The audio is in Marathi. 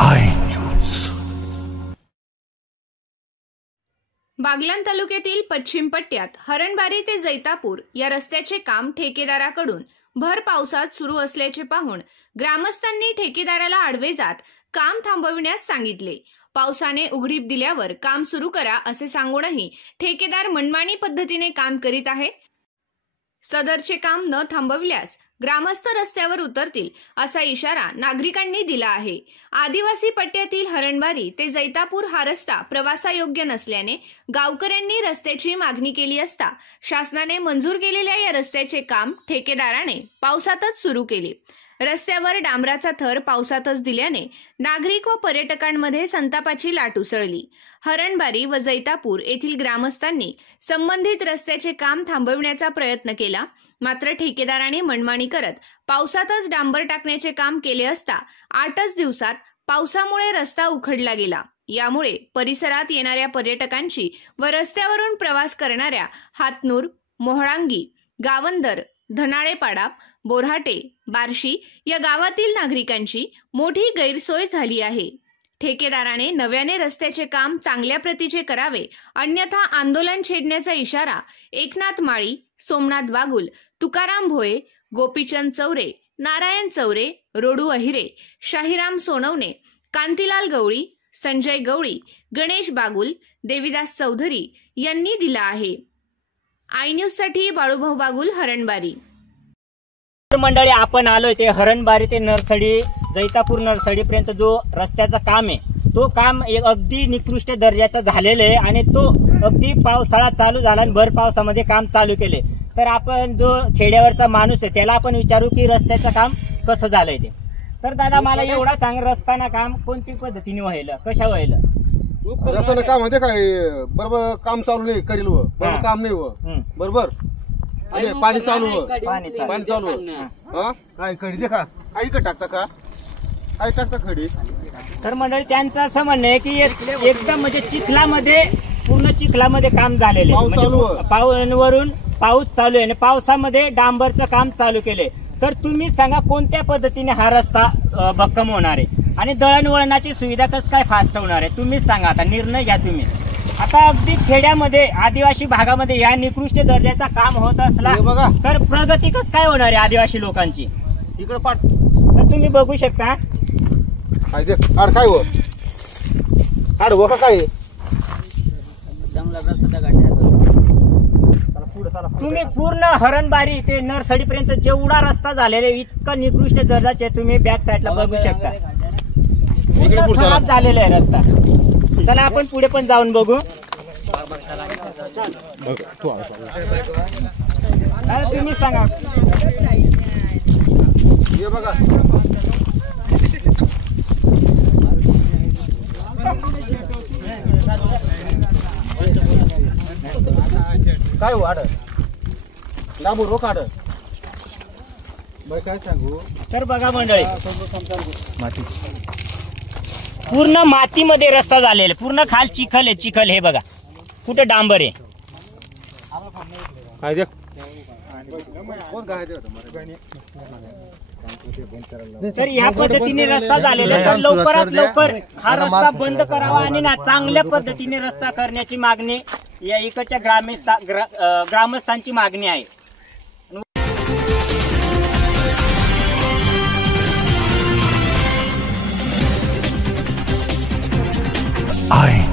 I news. बागलाण तालुक्यातील पश्चिम पट्ट्यात हरणबारी ते जैतापूर या रस्त्याचे काम ठेकेदाराकडून भर पावसात सुरू असल्याचे पाहून ग्रामस्थांनी ठेकेदाराला आडवे जात काम थांबविण्यास सांगितले. पावसाने उघडीप दिल्यावर काम सुरू करा असे सांगूनही ठेकेदार मनमानी पद्धतीने काम करीत आहे. सदरचे काम न थांबविल्यास ग्रामस्थ रस्त्यावर उतरतील असा इशारा नागरिकांनी दिला आहे. आदिवासी पट्ट्यातील हरणबारी ते जैतापूर हा रस्ता प्रवासायोग्य नसल्याने गावकऱ्यांनी रस्त्याची मागणी केली असता शासनाने मंजूर केलेल्या या रस्त्याचे काम ठेकेदाराने पावसातच सुरू केले. रस्त्यावर डांबराचा थर पावसातच दिल्याने नागरिक व पर्यटकांमध्ये संतापाची लाट उसळली. हरणबारी व जैतापूर येथील ग्रामस्थांनी संबंधित रस्त्याचे काम थांबविण्याचा प्रयत्न केला, मात्र ठेकेदाराने मनमानी करत पावसातच डांबर टाकण्याचे काम केले असता 8च दिवसात पावसामुळे रस्ता उखडला गेला. यामुळे परिसरात येणाऱ्या पर्यटकांची व रस्त्यावरून प्रवास करणाऱ्या हातनूर, मोहळांगी, गावंदर, धनाळेपाडा, बोरहाटे, बार्शी या गावातील नागरिकांची मोठी गैरसोय झाली आहे. ठेकेदाराने नव्याने रस्त्याचे काम चांगल्या प्रतीचे करावे, अन्यथा आंदोलन छेडण्याचा इशारा एकनाथ माळी, सोमनाथ बागुल, तुकाराम भोये, गोपीचंद चौरे, नारायण चौरे, रोडू अहिरे, शाहीराम सोनवणे, कांतीलाल गवळी, संजय गवळी, गणेश बागुल, देवीदास चौधरी यांनी दिला आहे. आय न्यूज साठी बाळूभाऊ बागुल, हरणबारी. मंडळी, आपण आलोय ते हरणबारी ते नरसडी, जैतापूर नरसडी पर्यंत जो रस्त्याचं काम आहे तो काम अगदी निकृष्ट दर्जाचा झालेलं आहे आणि तो अगदी पावसाळा चालू झाला आणि भर पावसामध्ये काम चालू केले. तर आपण जो खेड्यावरचा माणूस आहे त्याला आपण विचारू की रस्त्याचं काम कसं झालंय ते. तर दादा मला एवढा सांग, रस्त्यानं काम कोणती पद्धतीने व्हायला, कशा व्हायला? रस्त्यानं काम म्हणजे काय, बरोबर काम चालू नाही करील व बरोबर काम नाही व बरोबर आणि पाणी चालू व पाणी चालू हा काय खडी दे का आई का टाकता का आई टाकता खडी. तर मंडळी त्यांचं असं म्हणणं आहे की एकदम म्हणजे चिखलामध्ये पूर्ण चिखलामध्ये काम झालेलं आहे, वरून पाऊस चालू आहे आणि पावसामध्ये डांबरचं काम चालू केलंय. तर तुम्ही सांगा कोणत्या पद्धतीने हा रस्ता भक्कम होणार आहे आणि दळणवळणाची सुविधा कसं काय फास्ट होणार आहे, तुम्हीच सांगा. आता निर्णय घ्या तुम्ही. आता अगदी खेड्यामध्ये आदिवासी भागामध्ये या निकृष्ट दर्जाचा काम होत असला तर प्रगती कसं काय होणार आहे आदिवासी लोकांची? इकडे पाठ तर तुम्ही बघू शकता काय हो आड व का काय तुम्ही पूर्ण हरणबारी ते नरसडी पर्यंत जेवढा रस्ता झालेला इतका निकृष्ट दर्जाचे तुम्ही बॅक साईडला बघू शकता. खराब झालेला आहे रस्ता. चला आपण पुढे पण जाऊन बघू. तुम्ही सांगा. हे बघा काय हो आड लांबू रोक आड काय सांगू. तर बघा मंडळी, पूर्ण मातीमध्ये रस्ता झालेला, पूर्ण खाल चिखल आहे. चिखल हे बघा, कुठे डांबर आहे. काय देख तर या पद्धतीने रस्ता झालेला. तर लवकरात लवकर हा रस्ता बंद करावा आणि ना चांगल्या पद्धतीने रस्ता करण्याची मागणी या इकडच्या ग्रामस्थांची मागणी आहे. आय